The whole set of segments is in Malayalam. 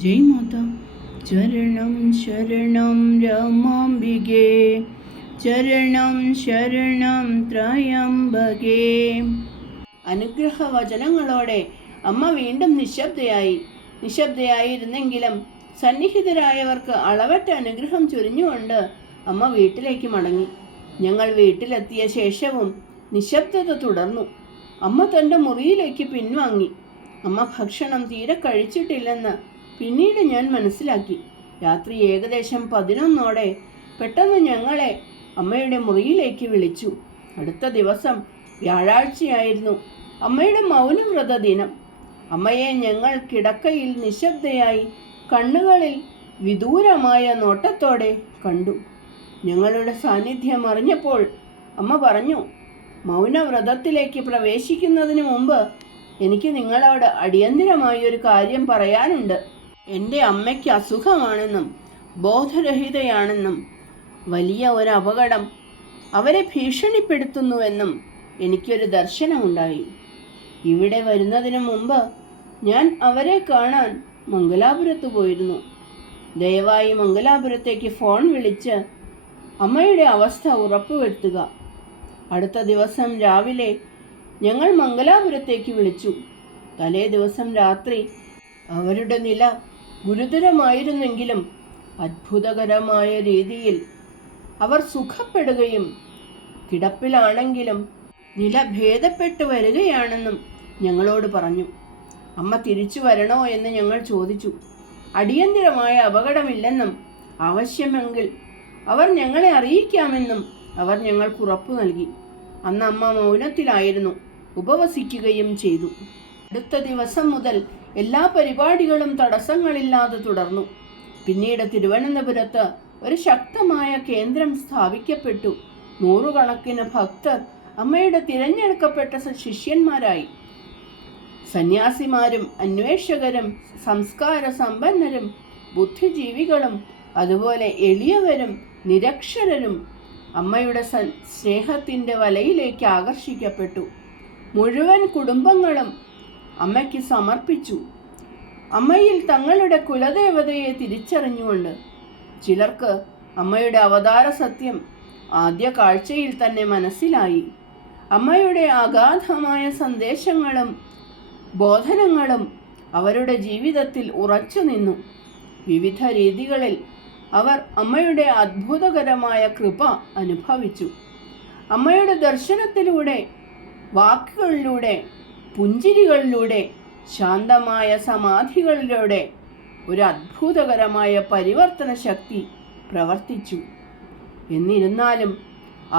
ജയ് മാത. ചരണം ശരണം രമാംബികേ, ചരണം ശരണം ത്രയംബകേ. അനുഗ്രഹവചനങ്ങളോടെ അമ്മ വീണ്ടും നിശബ്ദയായിരുന്നെങ്കിലും സന്നിഹിതരായവർക്ക് അളവറ്റ അനുഗ്രഹം ചൊരിഞ്ഞുകൊണ്ട് അമ്മ വീട്ടിലേക്ക് മടങ്ങി. ഞങ്ങൾ വീട്ടിലെത്തിയ ശേഷവും നിശബ്ദത തുടർന്നു. അമ്മ തൻ്റെ മുറിയിലേക്ക് പിൻവാങ്ങി. അമ്മ ഭക്ഷണം തീരെ കഴിച്ചിട്ടില്ലെന്ന് പിന്നീട് ഞാൻ മനസ്സിലാക്കി. രാത്രി ഏകദേശം 11ഓടെ പെട്ടെന്ന് ഞങ്ങളെ അമ്മയുടെ മുറിയിലേക്ക് വിളിച്ചു. അടുത്ത ദിവസം വ്യാഴാഴ്ചയായിരുന്നു, അമ്മയുടെ മൗനവ്രത ദിനം. അമ്മയെ ഞങ്ങൾ കിടക്കയിൽ നിശബ്ദയായി കണ്ണുകളിൽ വിദൂരമായ നോട്ടത്തോടെ കണ്ടു. ഞങ്ങളുടെ സാന്നിധ്യം അറിഞ്ഞപ്പോൾ അമ്മ പറഞ്ഞു, മൗനവ്രതത്തിലേക്ക് പ്രവേശിക്കുന്നതിന് മുമ്പ് എനിക്ക് നിങ്ങളോട് അടിയന്തിരമായി ഒരു കാര്യം പറയാനുണ്ട്. എൻ്റെ അമ്മയ്ക്ക് അസുഖമാണെന്നും ബോധരഹിതയാണെന്നും വലിയ ഒരു അപകടം അവരെ ഭീഷണിപ്പെടുത്തുന്നുവെന്നും എനിക്കൊരു ദർശനമുണ്ടായി. ഇവിടെ വരുന്നതിന് മുമ്പ് ഞാൻ അവരെ കാണാൻ മംഗലാപുരത്ത് പോയിരുന്നു. ദയവായി മംഗലാപുരത്തേക്ക് ഫോൺ വിളിച്ച് അമ്മയുടെ അവസ്ഥ ഉറപ്പുവരുത്തുക. അടുത്ത ദിവസം രാവിലെ ഞങ്ങൾ മംഗലാപുരത്തേക്ക് വിളിച്ചു. തലേ ദിവസം രാത്രി അവരുടെ നില ഗുരുതരമായിരുന്നെങ്കിലും അത്ഭുതകരമായ രീതിയിൽ അവർ സുഖപ്പെടുകയും കിടപ്പിലാണെങ്കിലും നില ഭേദപ്പെട്ടു വരികയാണെന്നും ഞങ്ങളോട് പറഞ്ഞു. അമ്മ തിരിച്ചു വരണോ എന്ന് ഞങ്ങൾ ചോദിച്ചു. അടിയന്തിരമായ അപകടമില്ലെന്നും ആവശ്യമെങ്കിൽ അവർ ഞങ്ങളെ അറിയിക്കാമെന്നും അവർ ഞങ്ങൾക്ക് ഉറപ്പു നൽകി. അന്ന് അമ്മ മൗനത്തിലായിരുന്നു, ഉപവസിക്കുകയും ചെയ്തു. അടുത്ത ദിവസം മുതൽ എല്ലാ പരിപാടികളും തടസ്സങ്ങളില്ലാതെ തുടർന്നു. പിന്നീട് തിരുവനന്തപുരത്ത് ഒരു ശക്തമായ കേന്ദ്രം സ്ഥാപിക്കപ്പെട്ടു. 100 കണക്കിന് ഭക്തർ അമ്മയുടെ തിരഞ്ഞെടുക്കപ്പെട്ട ശിഷ്യന്മാരായി. സന്യാസിമാരും അന്വേഷകരും സംസ്കാര സമ്പന്നരും ബുദ്ധിജീവികളും അതുപോലെ എളിയവരും നിരക്ഷരരും അമ്മയുടെ സ്നേഹത്തിൻ്റെ വലയിലേക്ക് ആകർഷിക്കപ്പെട്ടു. മുഴുവൻ കുടുംബങ്ങളും അമ്മയ്ക്ക് സമർപ്പിച്ചു. അമ്മയിൽ തങ്ങളുടെ കുലദേവതയെ തിരിച്ചറിഞ്ഞുകൊണ്ട് ചിലർക്ക് അമ്മയുടെ അവതാര സത്യം ആദ്യ കാഴ്ചയിൽ തന്നെ മനസ്സിലായി. അമ്മയുടെ അഗാധമായ സന്ദേശങ്ങളും ബോധനങ്ങളും അവരുടെ ജീവിതത്തിൽ ഉറച്ചു നിന്നു. വിവിധ രീതികളിൽ അവർ അമ്മയുടെ അത്ഭുതകരമായ കൃപ അനുഭവിച്ചു. അമ്മയുടെ ദർശനത്തിലൂടെ, വാക്കുകളിലൂടെ, പുഞ്ചിരികളിലൂടെ, ശാന്തമായ സമാധികളിലൂടെ ഒരു അത്ഭുതകരമായ പരിവർത്തന ശക്തി പ്രവർത്തിച്ചു. എന്നിരുന്നാലും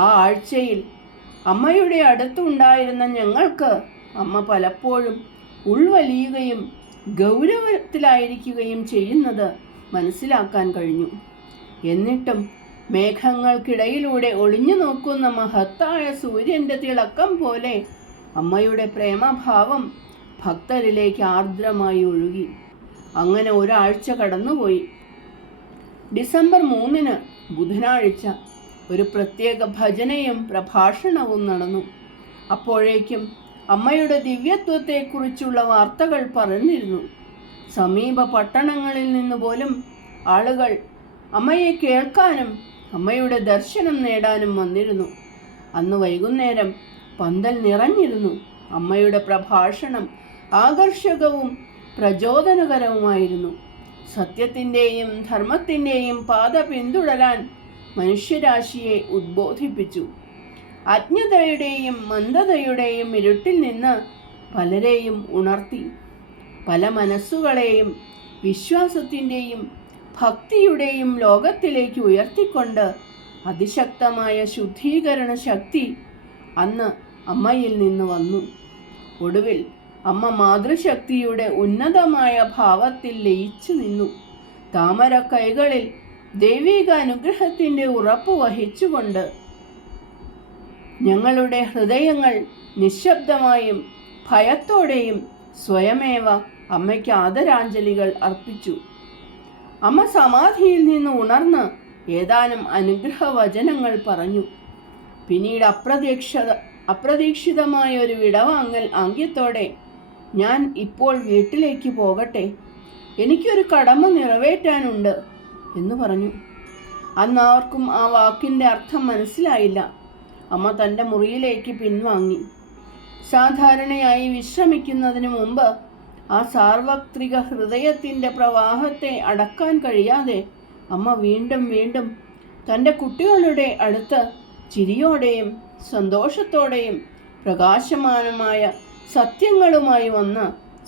ആ ആഴ്ചയിൽ അമ്മയുടെ അടുത്തുണ്ടായിരുന്ന ഞങ്ങൾക്ക് അമ്മ പലപ്പോഴും ഉൾവലിയുകയും ഗൗരവത്തിലായിരിക്കുകയും ചെയ്യുന്നത് മനസ്സിലാക്കാൻ കഴിഞ്ഞു. എന്നിട്ടും മേഘങ്ങൾക്കിടയിലൂടെ ഒളിഞ്ഞു നോക്കുന്ന മഹത്തായ സൂര്യൻ്റെ തിളക്കം പോലെ അമ്മയുടെ പ്രേമഭാവം ഭക്തരിലേക്ക് ആർദ്രമായി ഒഴുകി. അങ്ങനെ ഒരാഴ്ച കടന്നുപോയി. ഡിസംബർ 3 ബുധനാഴ്ച ഒരു പ്രത്യേക ഭജനയും പ്രഭാഷണവും നടന്നു. അപ്പോഴേക്കും അമ്മയുടെ ദിവ്യത്വത്തെക്കുറിച്ചുള്ള വാർത്തകൾ പറഞ്ഞിരുന്നു. സമീപ പട്ടണങ്ങളിൽ നിന്ന് പോലും ആളുകൾ അമ്മയെ കേൾക്കാനും അമ്മയുടെ ദർശനം നേടാനും വന്നിരുന്നു. അന്ന് വൈകുന്നേരം പന്തൽ നിറഞ്ഞിരുന്നു. അമ്മയുടെ പ്രഭാഷണം ആകർഷകവും പ്രചോദനകരവുമായിരുന്നു. സത്യത്തിൻ്റെയും ധർമ്മത്തിൻ്റെയും പാത പിന്തുടരാൻ മനുഷ്യരാശിയെ ഉദ്ബോധിപ്പിച്ചു. അജ്ഞതയുടെയും മന്ദതയുടെയും ഇരുട്ടിൽ നിന്ന് പലരെയും ഉണർത്തി. പല മനസ്സുകളെയും വിശ്വാസത്തിൻ്റെയും ഭക്തിയുടെയും ലോകത്തിലേക്ക് ഉയർത്തിക്കൊണ്ട് അതിശക്തമായ ശുദ്ധീകരണ ശക്തി അന്ന് അമ്മയിൽ നിന്ന് വന്നു. ഒടുവിൽ അമ്മ മാതൃശക്തിയുടെ ഉന്നതമായ ഭാവത്തിൽ ലയിച്ചു നിന്നു. താമര കൈകളിൽ ദൈവിക അനുഗ്രഹത്തിൻ്റെ ഉറപ്പ് വഹിച്ചുകൊണ്ട് ഞങ്ങളുടെ ഹൃദയങ്ങൾ നിശബ്ദമായും ഭയത്തോടെയും സ്വയമേവ അമ്മയ്ക്ക് ആദരാഞ്ജലികൾ അർപ്പിച്ചു. അമ്മ സമാധിയിൽ നിന്ന് ഉണർന്ന് ഏതാനും അനുഗ്രഹവചനങ്ങൾ പറഞ്ഞു. പിന്നീട് അപ്രതീക്ഷിതമായ ഒരു വിടവാങ്ങൽ ആംഗ്യത്തോടെ, ഞാൻ ഇപ്പോൾ വീട്ടിലേക്ക് പോകട്ടെ, എനിക്കൊരു കടമ നിറവേറ്റാനുണ്ട് എന്ന് പറഞ്ഞു. അന്ന് ആർക്കും ആ വാക്കിൻ്റെ അർത്ഥം മനസ്സിലായില്ല. അമ്മ തൻ്റെ മുറിയിലേക്ക് പിൻവാങ്ങി. സാധാരണയായി വിശ്രമിക്കുന്നതിന് മുമ്പ് ആ സാർവത്രിക ഹൃദയത്തിൻ്റെ പ്രവാഹത്തെ അടക്കാൻ കഴിയാതെ അമ്മ വീണ്ടും വീണ്ടും തൻ്റെ കുട്ടികളുടെ അടുത്ത് ചിരിയോടെയും സന്തോഷത്തോടെയും പ്രകാശമാനമായ സത്യങ്ങളുമായി വന്ന്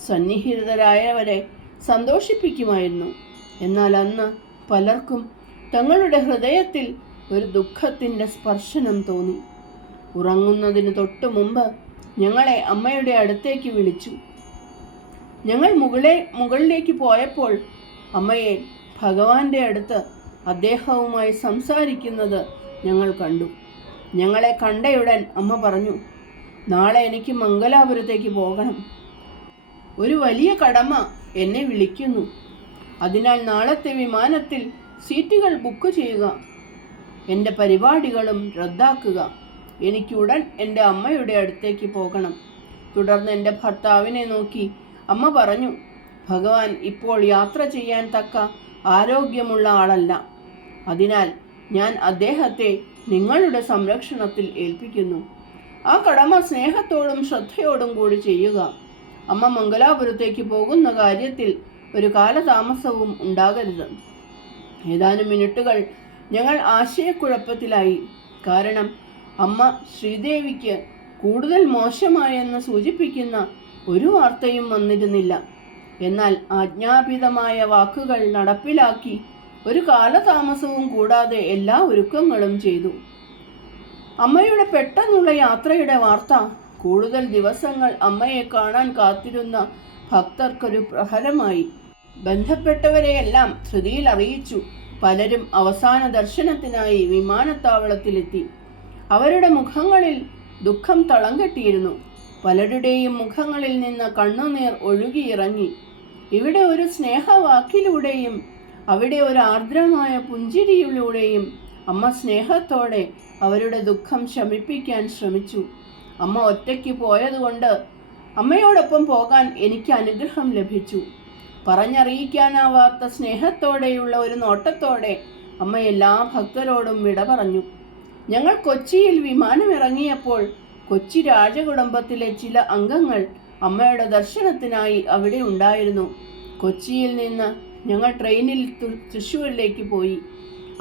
സന്നിഹിതരായവരെ സന്തോഷിപ്പിക്കുമായിരുന്നു. എന്നാൽ അന്ന് പലർക്കും തങ്ങളുടെ ഹൃദയത്തിൽ ഒരു ദുഃഖത്തിൻ്റെ സ്പർശനം തോന്നി. ഉറങ്ങുന്നതിന് തൊട്ടു മുമ്പ് ഞങ്ങളെ അമ്മയുടെ അടുത്തേക്ക് വിളിച്ചു. ഞങ്ങൾ മുകളിലേക്ക് പോയപ്പോൾ അമ്മയെ ഭഗവാന്റെ അടുത്ത് അദ്ദേഹവുമായി സംസാരിക്കുന്നത് ഞങ്ങൾ കണ്ടു. ഞങ്ങളെ കണ്ടയുടൻ അമ്മ പറഞ്ഞു, നാളെ എനിക്ക് മംഗലാപുരത്തേക്ക് പോകണം. ഒരു വലിയ കടമ എന്നെ വിളിക്കുന്നു. അതിനാൽ നാളത്തെ വിമാനത്തിൽ സീറ്റുകൾ ബുക്ക് ചെയ്യുക. എൻ്റെ പരിപാടികളും റദ്ദാക്കുക. എനിക്കുടൻ എൻ്റെ അമ്മയുടെ അടുത്തേക്ക് പോകണം. തുടർന്ന് എൻ്റെ ഭർത്താവിനെ നോക്കി അമ്മ പറഞ്ഞു, ഭഗവാൻ ഇപ്പോൾ യാത്ര ചെയ്യാൻ തക്ക ആരോഗ്യമുള്ള ആളല്ല. അതിനാൽ ഞാൻ അദ്ദേഹത്തെ നിങ്ങളുടെ സംരക്ഷണത്തിൽ ഏൽപ്പിക്കുന്നു. ആ കടമ സ്നേഹത്തോടും ശ്രദ്ധയോടും കൂടി ചെയ്യുക. അമ്മ മംഗലാപുരത്തേക്ക് പോകുന്ന കാര്യത്തിൽ ഒരു കാലതാമസവും ഉണ്ടാകരുത്. ഏതാനും മിനിറ്റുകൾ ഞങ്ങൾ ആശയക്കുഴപ്പത്തിലായി. കാരണം അമ്മ ശ്രീദേവിക്ക് കൂടുതൽ മോശമായെന്ന് സൂചിപ്പിക്കുന്ന ഒരു വാർത്തയും വന്നിരുന്നില്ല. എന്നാൽ ആജ്ഞാപിതമായ വാക്കുകൾ നടപ്പിലാക്കി ഒരു കാലതാമസവും കൂടാതെ എല്ലാ ഒരുക്കങ്ങളും ചെയ്തു. അമ്മയുടെ പെട്ടെന്നുള്ള യാത്രയുടെ വാർത്ത കൂടുതൽ ദിവസങ്ങൾ അമ്മയെ കാണാൻ കാത്തിരുന്ന ഭക്തർക്കൊരു പ്രഹരമായി. ബന്ധപ്പെട്ടവരെയെല്ലാം ധൃതിയിൽ അറിയിച്ചു. പലരും അവസാന ദർശനത്തിനായി വിമാനത്താവളത്തിലെത്തി. അവരുടെ മുഖങ്ങളിൽ ദുഃഖം തളം കെട്ടിയിരുന്നു. പലരുടെയും മുഖങ്ങളിൽ നിന്ന് കണ്ണുനീർ ഒഴുകിയിറങ്ങി. ഇവിടെ ഒരു സ്നേഹവാക്കിലൂടെയും അവിടെ ഒരു ആർദ്രമായ പുഞ്ചിരിയിലൂടെയും അമ്മ സ്നേഹത്തോടെ അവരുടെ ദുഃഖം ശമിപ്പിക്കാൻ ശ്രമിച്ചു. അമ്മ ഒറ്റയ്ക്ക് പോയതുകൊണ്ട് അമ്മയോടൊപ്പം പോകാൻ എനിക്ക് അനുഗ്രഹം ലഭിച്ചു. പറഞ്ഞറിയിക്കാനാവാത്ത സ്നേഹത്തോടെയുള്ള ഒരു നോട്ടത്തോടെ അമ്മ എല്ലാ ഭക്തരോടും വിട പറഞ്ഞു. ഞങ്ങൾ കൊച്ചിയിൽ വിമാനമിറങ്ങിയപ്പോൾ കൊച്ചി രാജകുടുംബത്തിലെ ചില അംഗങ്ങൾ അമ്മയുടെ ദർശനത്തിനായി അവിടെ ഉണ്ടായിരുന്നു. കൊച്ചിയിൽ നിന്ന് ഞങ്ങൾ ട്രെയിനിൽ തൃശ്ശൂരിലേക്ക് പോയി.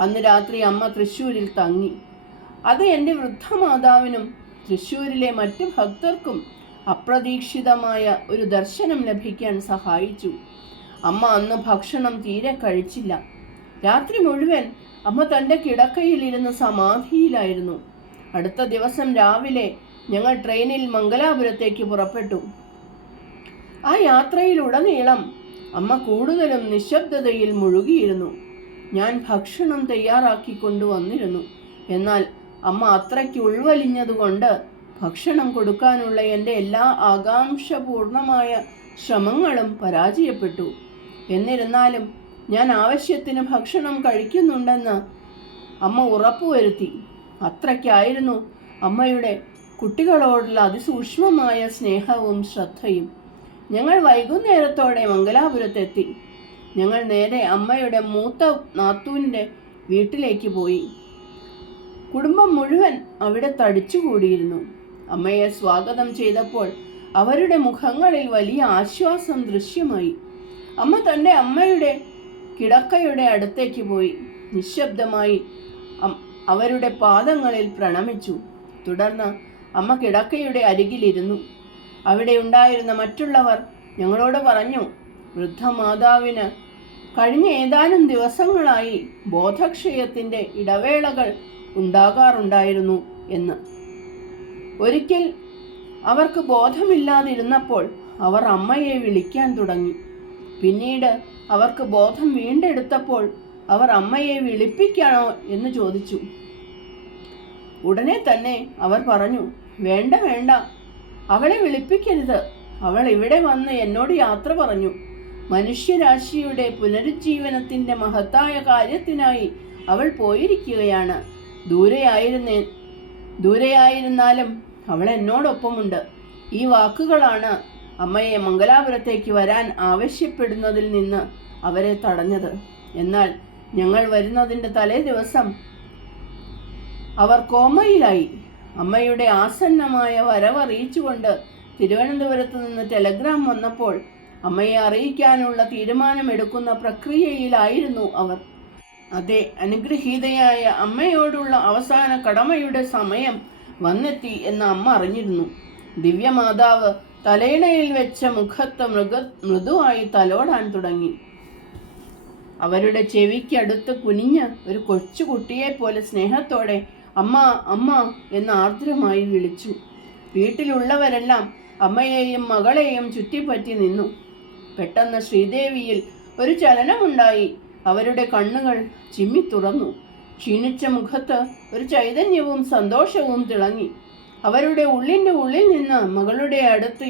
അന്ന് രാത്രി അമ്മ തൃശ്ശൂരിൽ തങ്ങി. അത് എൻ്റെ വൃദ്ധമാതാവിനും തൃശ്ശൂരിലെ മറ്റു ഭക്തർക്കും അപ്രതീക്ഷിതമായ ഒരു ദർശനം ലഭിക്കാൻ സഹായിച്ചു. അമ്മ അന്ന് ഭക്ഷണം തീരെ കഴിച്ചില്ല. രാത്രി മുഴുവൻ അമ്മ തൻ്റെ കിടക്കയിലിരുന്ന് സമാധിയിലായിരുന്നു. അടുത്ത ദിവസം രാവിലെ ഞങ്ങൾ ട്രെയിനിൽ മംഗലാപുരത്തേക്ക് പുറപ്പെട്ടു. ആ യാത്രയിലുടനീളം അമ്മ കൂടുതലും നിശബ്ദതയിൽ മുഴുകിയിരുന്നു. ഞാൻ ഭക്ഷണം തയ്യാറാക്കി കൊണ്ടുവന്നിരുന്നു. എന്നാൽ അമ്മ അത്രയ്ക്ക് ഉൾവലിഞ്ഞതുകൊണ്ട് ഭക്ഷണം കൊടുക്കാനുള്ള എൻ്റെ എല്ലാ ആകാംക്ഷപൂർണമായ ശ്രമങ്ങളും പരാജയപ്പെട്ടു. എന്നിരുന്നാലും ഞാൻ ആവശ്യത്തിന് ഭക്ഷണം കഴിക്കുന്നുണ്ടെന്ന് അമ്മ ഉറപ്പുവരുത്തി. അത്രയ്ക്കായിരുന്നു അമ്മയുടെ കുട്ടികളോടുള്ള അതിസൂക്ഷ്മമായ സ്നേഹവും ശ്രദ്ധയും. ഞങ്ങൾ വൈകുന്നേരത്തോടെ മംഗലാപുരത്തെത്തി. ഞങ്ങൾ നേരെ അമ്മയുടെ മൂത്ത നാത്തൂൻ്റെ വീട്ടിലേക്ക് പോയി. കുടുംബം മുഴുവൻ അവിടെ തടിച്ചുകൂടിയിരുന്നു. അമ്മയെ സ്വാഗതം ചെയ്തപ്പോൾ അവരുടെ മുഖങ്ങളിൽ വലിയ ആശ്വാസം ദൃശ്യമായി. അമ്മ തൻ്റെ അമ്മയുടെ കിടക്കയുടെ അടുത്തേക്ക് പോയി നിശബ്ദമായി അവരുടെ പാദങ്ങളിൽ പ്രണമിച്ചു. തുടർന്ന് അമ്മ കിടക്കയുടെ അരികിലിരുന്നു. അവിടെ ഉണ്ടായിരുന്ന മറ്റുള്ളവർ ഞങ്ങളോട് പറഞ്ഞു, വൃദ്ധമാതാവിന് കഴിഞ്ഞ ഏതാനും ദിവസങ്ങളായി ബോധക്ഷയത്തിൻ്റെ ഇടവേളകൾ ഉണ്ടാകാറുണ്ടായിരുന്നു എന്ന്. ഒരിക്കൽ അവർക്ക് ബോധമില്ലാതിരുന്നപ്പോൾ അവർ അമ്മയെ വിളിക്കാൻ തുടങ്ങി. പിന്നീട് അവർക്ക് ബോധം വീണ്ടെടുത്തപ്പോൾ അവർ അമ്മയെ വിളിപ്പിക്കണോ എന്ന് ചോദിച്ചു. ഉടനെ തന്നെ അവർ പറഞ്ഞു, വേണ്ട വേണ്ട, അവളെ വിളിപ്പിക്കരുത്. അവൾ ഇവിടെ വന്ന് എന്നോട് യാത്ര പറഞ്ഞു. മനുഷ്യരാശിയുടെ പുനരുജ്ജീവനത്തിൻ്റെ മഹത്തായ കാര്യത്തിനായി അവൾ പോയിരിക്കുകയാണ്. ദൂരെയായിരുന്നാലും അവൾ എന്നോടൊപ്പമുണ്ട്. ഈ വാക്കുകളാണ് അമ്മയെ മംഗലാപുരത്തേക്ക് വരാൻ ആവശ്യപ്പെടുന്നതിൽ നിന്ന് അവരെ തടഞ്ഞത്. എന്നാൽ ഞങ്ങൾ വരുന്നതിൻ്റെ തലേ ദിവസം അവർ കോമയിലായി. അമ്മയുടെ ആസന്നമായ വരവറിയിച്ചുകൊണ്ട് തിരുവനന്തപുരത്ത് നിന്ന് ടെലഗ്രാം വന്നപ്പോൾ അമ്മയെ അറിയിക്കാനുള്ള തീരുമാനമെടുക്കുന്ന പ്രക്രിയയിലായിരുന്നു അവർ. അതെ, അനുഗ്രഹീതയായ അമ്മയോടുള്ള അവസാന കടമയുടെ സമയം വന്നെത്തി എന്ന് അമ്മ അറിഞ്ഞിരുന്നു. ദിവ്യമാതാവ് തലയിണയിൽ വെച്ച മുഖത്ത് മൃദുവായി തലോടാൻ തുടങ്ങി. അവരുടെ ചെവിക്കടുത്ത് കുനിഞ്ഞ് ഒരു കൊച്ചുകുട്ടിയെപ്പോലെ സ്നേഹത്തോടെ അമ്മ അമ്മ എന്ന് ആർദ്രമായി വിളിച്ചു. വീട്ടിലുള്ളവരെല്ലാം അമ്മയെയും മകളെയും ചുറ്റിപ്പറ്റി നിന്നു. പെട്ടെന്ന് ശ്രീദേവിയിൽ ഒരു ചലനമുണ്ടായി. അവരുടെ കണ്ണുകൾ ചിമ്മി തുറന്നു. ക്ഷീണിച്ച മുഖത്ത് ഒരു ചൈതന്യവും സന്തോഷവും തിളങ്ങി. അവരുടെ ഉള്ളിൻ്റെ ഉള്ളിൽ നിന്ന് മകളുടെ അടുത്ത്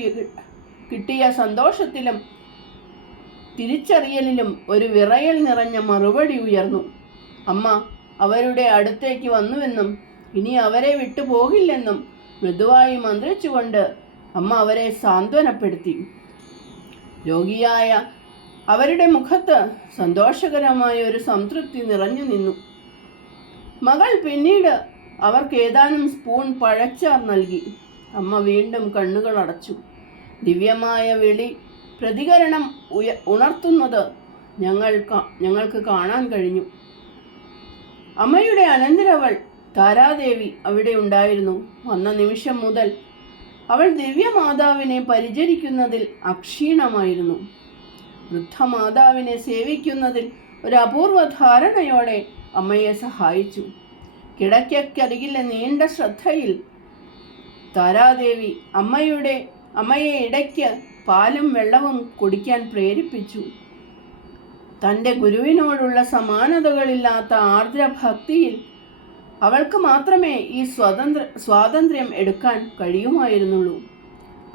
കിട്ടിയ സന്തോഷത്തിലും തിരിച്ചറിയലിലും ഒരു വിറയൽ നിറഞ്ഞ മറുപടി ഉയർന്നു. അമ്മ അവരുടെ അടുത്തേക്ക് വന്നുവെന്നും ഇനി അവരെ വിട്ടുപോകില്ലെന്നും മൃദുവായി മന്ത്രിച്ചുകൊണ്ട് അമ്മ അവരെ സാന്ത്വനപ്പെടുത്തി. രോഗിയായ അവരുടെ മുഖത്ത് സന്തോഷകരമായ ഒരു സംതൃപ്തി നിറഞ്ഞു നിന്നു. മകൾ പിന്നീട് അവർക്ക് ഏതാനും സ്പൂൺ പഴച്ചാർ നൽകി. അമ്മ വീണ്ടും കണ്ണുകൾ അടച്ചു. ദിവ്യമായ വിളി പ്രതികരണം ഉണർത്തുന്നത് ഞങ്ങൾക്ക് കാണാൻ കഴിഞ്ഞു. അമ്മയുടെ അനന്തരവൾ താരാദേവി അവിടെ ഉണ്ടായിരുന്നു. വന്ന നിമിഷം മുതൽ അവൾ ദിവ്യമാതാവിനെ പരിചരിക്കുന്നതിൽ അക്ഷീണമായിരുന്നു. വൃദ്ധമാതാവിനെ സേവിക്കുന്നതിൽ ഒരു അപൂർവ ധാരണയോടെ അമ്മയെ സഹായിച്ചു. കിടക്കക്കരികിലെ നീണ്ട ശ്രദ്ധയിൽ താരാദേവി അമ്മയെ ഇടയ്ക്ക് പാലും വെള്ളവും കുടിക്കാൻ പ്രേരിപ്പിച്ചു. തൻ്റെ ഗുരുവിനോടുള്ള സമാനതകളില്ലാത്ത ആർദ്രഭക്തിയിൽ അവൾക്ക് മാത്രമേ ഈ സ്വാതന്ത്ര്യം എടുക്കാൻ കഴിയുമായിരുന്നുള്ളൂ.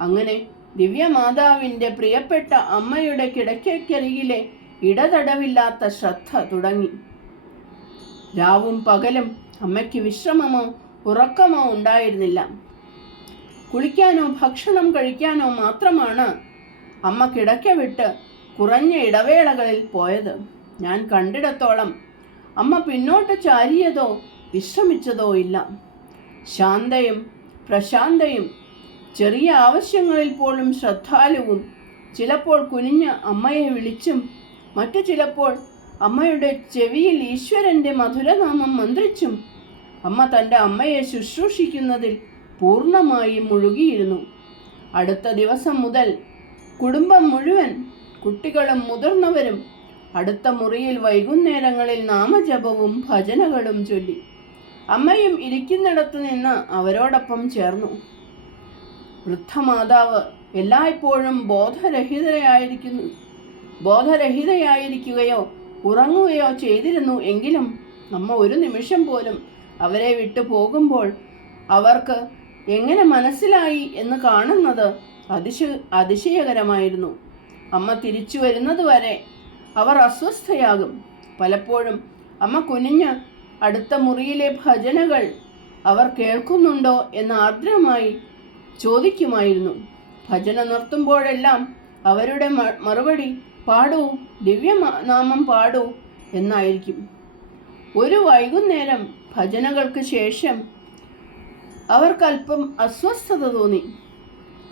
അങ്ങനെ ദിവ്യമാതാവിൻ്റെ പ്രിയപ്പെട്ട അമ്മയുടെ കിടക്കക്കരികിലെ ഇടതടവില്ലാത്ത ശ്രദ്ധ തുടങ്ങി. രാവും പകലും അമ്മയ്ക്ക് വിശ്രമമോ ഉറക്കമോ ഉണ്ടായിരുന്നില്ല. കുളിക്കാനോ ഭക്ഷണം കഴിക്കാനോ മാത്രമാണ് അമ്മ കിടക്ക വിട്ട് കുറഞ്ഞ ഇടവേളകളിൽ പോയത്. ഞാൻ കണ്ടിടത്തോളം അമ്മ പിന്നോട്ട് ചാരിയതോ വിശ്രമിച്ചതോ ഇല്ല. ശാന്തയും പ്രശാന്തയും ചെറിയ ആവശ്യങ്ങളിൽ പോലും ശ്രദ്ധാലുവും, ചിലപ്പോൾ കുനിഞ്ഞ് അമ്മയെ വിളിച്ചും മറ്റു ചിലപ്പോൾ അമ്മയുടെ ചെവിയിൽ ഈശ്വരൻ്റെ മധുരനാമം മന്ത്രിച്ചും അമ്മ തൻ്റെ അമ്മയെ ശുശ്രൂഷിക്കുന്നതിൽ പൂർണ്ണമായി മുഴുകിയിരുന്നു. അടുത്ത ദിവസം മുതൽ കുടുംബം മുഴുവൻ, കുട്ടികളും മുതിർന്നവരും, അടുത്ത മുറിയിൽ വൈകുന്നേരങ്ങളിൽ നാമജപവും ഭജനകളും ചൊല്ലി. അമ്മയും ഇരിക്കുന്നിടത്തു നിന്ന് അവരോടൊപ്പം ചേർന്നു. വൃദ്ധമാതാവ് എല്ലായ്പ്പോഴും ബോധരഹിതയായിരിക്കുകയോ ഉറങ്ങുകയോ ചെയ്തിരുന്നു. എങ്കിലും അമ്മ ഒരു നിമിഷം പോലും അവരെ വിട്ടു പോകുമ്പോൾ അവർക്ക് എങ്ങനെ മനസ്സിലായി എന്ന് കാണുന്നത് അതിശയകരമായിരുന്നു. അമ്മ തിരിച്ചു വരുന്നത് വരെ അവർ അസ്വസ്ഥയാകും. പലപ്പോഴും അമ്മ കുനിഞ്ഞ് അടുത്ത മുറിയിലെ ഭജനകൾ അവർ കേൾക്കുന്നുണ്ടോ എന്ന് ആർദ്രമായി ചോദിക്കുമായിരുന്നു. ഭജന നിർത്തുമ്പോഴെല്ലാം അവരുടെ മറുപടി പാടൂ, ദിവ്യനാമം പാടൂ എന്നായിരിക്കും. ഒരു വൈകുന്നേരം ഭജനകൾക്ക് ശേഷം അവർക്കല്പം അസ്വസ്ഥത തോന്നി.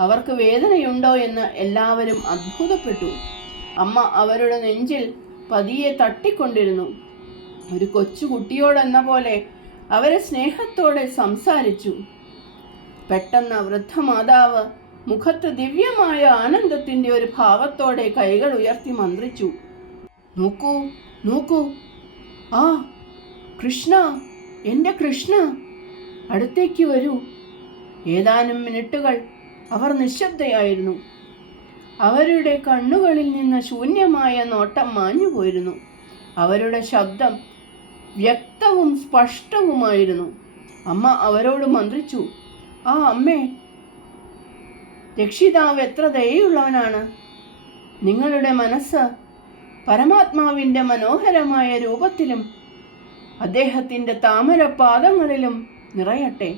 അവർക്ക് വേദനയുണ്ടോ എന്ന് എല്ലാവരും അത്ഭുതപ്പെട്ടു. അമ്മ അവരുടെ നെഞ്ചിൽ പതിയെ തട്ടിക്കൊണ്ടിരുന്നു. ഒരു കൊച്ചുകുട്ടിയോടെന്ന പോലെ അവരെ സ്നേഹത്തോടെ സംസാരിച്ചു. പെട്ടെന്ന് വൃദ്ധമാതാവ് മുഖത്ത് ദിവ്യമായ ആനന്ദത്തിൻ്റെ ഒരു ഭാവത്തോടെ കൈകൾ ഉയർത്തി മന്ത്രിച്ചു. നോക്കൂ നോക്കൂ, ആ കൃഷ്ണ, എൻ്റെ കൃഷ്ണ, അടുത്തേക്ക് വരൂ. ഏതാനും മിനിറ്റുകൾ അവർ നിശബ്ദയായിരുന്നു. അവരുടെ കണ്ണുകളിൽ നിന്ന് ശൂന്യമായ നോട്ടം മാഞ്ഞുപോയിരുന്നു. അവരുടെ ശബ്ദം വ്യക്തവും സ്പഷ്ടവുമായിരുന്നു. അമ്മ അവരോട് മന്ത്രിച്ചു, ആ അമ്മേ, രക്ഷിതാവ് എത്ര ദയയുള്ളവനാണ്. നിങ്ങളുടെ മനസ്സ് പരമാത്മാവിൻ്റെ മനോഹരമായ രൂപത്തിലും അദ്ദേഹത്തിൻ്റെ താമരപാദങ്ങളിലും നിറയട്ടെ.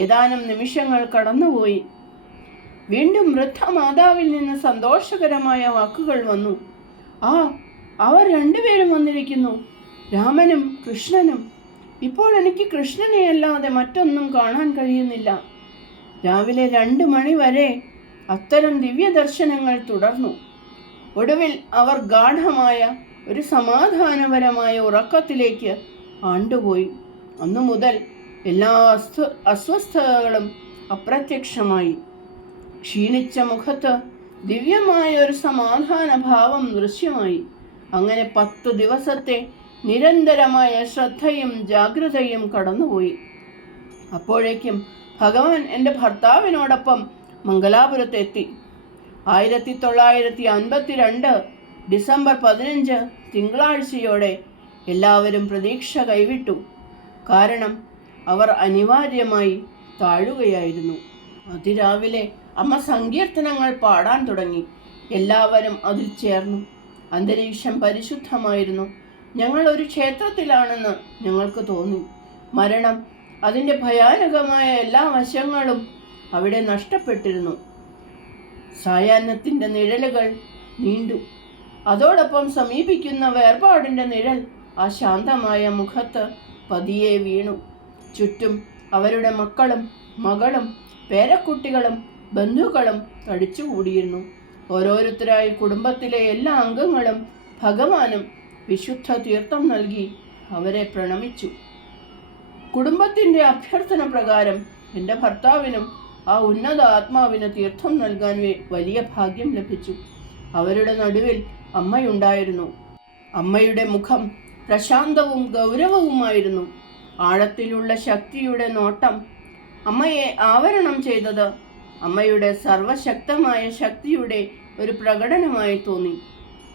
ഏതാനും നിമിഷങ്ങൾ കടന്നുപോയി. വീണ്ടും വൃദ്ധ മാതാവിൽ നിന്ന് സന്തോഷകരമായ വാക്കുകൾ വന്നു. ആ, അവർ രണ്ടുപേരും വന്നിരിക്കുന്നു, രാമനും കൃഷ്ണനും. ഇപ്പോൾ എനിക്ക് കൃഷ്ണനെ അല്ലാതെ മറ്റൊന്നും കാണാൻ കഴിയുന്നില്ല. രാവിലെ 2 മണി വരെ അത്തരം ദിവ്യദർശനങ്ങൾ തുടർന്നു. ഒടുവിൽ അവർ ഗാഢമായ ഒരു സമാധാനപരമായ ഉറക്കത്തിലേക്ക് ആണ്ടുപോയി. അന്നു മുതൽ എല്ലാ അസ്വസ്ഥതകളും അപ്രത്യക്ഷമായി. ക്ഷീണിച്ച മുഖത്ത് ദിവ്യമായ ഒരു സമാധാന ഭാവം ദൃശ്യമായി. അങ്ങനെ 10 ദിവസത്തെ നിരന്തരമായ ശ്രദ്ധയും ജാഗ്രതയും കടന്നുപോയി. അപ്പോഴേക്കും ഭഗവാൻ എൻ്റെ ഭർത്താവിനോടൊപ്പം മംഗലാപുരത്തെത്തി. 1952 ഡിസംബർ 15 തിങ്കളാഴ്ചയോടെ എല്ലാവരും പ്രതീക്ഷ കൈവിട്ടു. കാരണം അവർ അനിവാര്യമായി താഴുകയായിരുന്നു. അതിരാവിലെ അമ്മ സങ്കീർത്തനങ്ങൾ പാടാൻ തുടങ്ങി. എല്ലാവരും അതിൽ ചേർന്നു. അന്തരീക്ഷം പരിശുദ്ധമായിരുന്നു. ഞങ്ങൾ ഒരു ക്ഷേത്രത്തിലാണെന്ന് ഞങ്ങൾക്ക് തോന്നി. മരണം, അതിൻ്റെ ഭയാനകമായ എല്ലാ വശങ്ങളും അവിടെ നഷ്ടപ്പെട്ടിരുന്നു. സായാഹ്നത്തിൻ്റെ നിഴലുകൾ നീണ്ടു. അതോടൊപ്പം സമീപിക്കുന്ന വേർപാടിൻ്റെ നിഴൽ ആ ശാന്തമായ മുഖത്ത് പതിയെ വീണു. ചുറ്റും അവരുടെ മക്കളും മകളും പേരക്കുട്ടികളും ബന്ധുക്കളും തടിച്ചുകൂടിയിരുന്നു. ഓരോരുത്തരായി കുടുംബത്തിലെ എല്ലാ അംഗങ്ങളും ഭഗവാനും വിശുദ്ധ തീർത്ഥം നൽകി അവരെ പ്രണമിച്ചു. കുടുംബത്തിൻ്റെ അഭ്യർത്ഥന പ്രകാരം എൻ്റെ ഭർത്താവിനും ആ ഉന്നത ആത്മാവിന് തീർത്ഥം നൽകാൻ വലിയ ഭാഗ്യം ലഭിച്ചു. അവരുടെ നടുവിൽ അമ്മയുണ്ടായിരുന്നു. അമ്മയുടെ മുഖം പ്രശാന്തവും ഗൗരവവുമായിരുന്നു. ആഴത്തിലുള്ള ശക്തിയുടെ നോട്ടം അമ്മയെ ആവരണം ചെയ്തത് അമ്മയുടെ സർവശക്തമായ ശക്തിയുടെ ഒരു പ്രകടനമായി തോന്നി.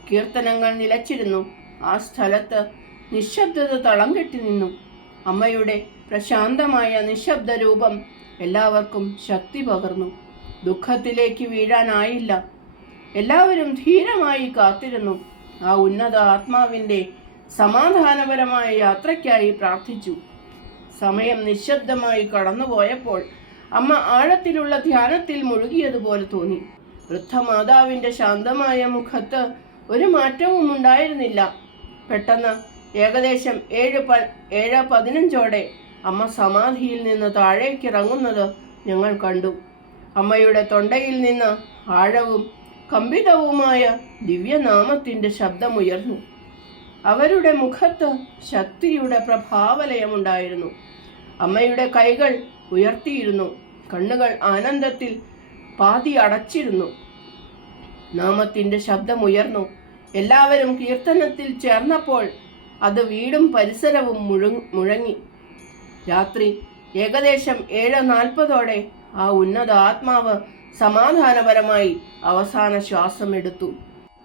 കീർത്തനങ്ങൾ നിലച്ചിരുന്നു. ആ സ്ഥലത്ത് നിശബ്ദത തളം കെട്ടി നിന്നു. അമ്മയുടെ പ്രശാന്തമായ നിശബ്ദ രൂപം എല്ലാവർക്കും ശക്തി പകർന്നു. ദുഃഖത്തിലേക്ക് വീഴാനായില്ല. എല്ലാവരും ധീരമായി കാത്തിരുന്നു. ആ ഉന്നത ആത്മാവിൻ്റെ സമാധാനപരമായ യാത്രയ്ക്കായി പ്രാർത്ഥിച്ചു. സമയം നിശബ്ദമായി കടന്നുപോയപ്പോൾ അമ്മ ആഴത്തിലുള്ള ധ്യാനത്തിൽ മുഴുകിയതുപോലെ തോന്നി. വൃദ്ധമാതാവിൻ്റെ ശാന്തമായ മുഖത്ത് ഒരു മാറ്റവും ഉണ്ടായിരുന്നില്ല. പെട്ടെന്ന് ഏകദേശം 7:15 അമ്മ സമാധിയിൽ നിന്ന് താഴേക്കിറങ്ങുന്നത് ഞങ്ങൾ കണ്ടു. അമ്മയുടെ തൊണ്ടയിൽ നിന്ന് ആഴവും കമ്പിതവുമായ ദിവ്യനാമത്തിൻ്റെ ശബ്ദമുയർന്നു. അവരുടെ മുഖത്ത് ശക്തിയുടെ പ്രഭാവലയമുണ്ടായിരുന്നു. അമ്മയുടെ കൈകൾ ഉയർത്തിയിരുന്നു. കണ്ണുകൾ ആനന്ദത്തിൽ പാതി അടച്ചിരുന്നു. നാമത്തിൻ്റെ ശബ്ദമുയർന്നു. എല്ലാവരും കീർത്തനത്തിൽ ചേർന്നപ്പോൾ അത് വീടും പരിസരവും മുഴങ്ങി. രാത്രി ഏകദേശം 7:40 ആ ഉന്നത ആത്മാവ് സമാധാനപരമായി അവസാന ശ്വാസമെടുത്തു.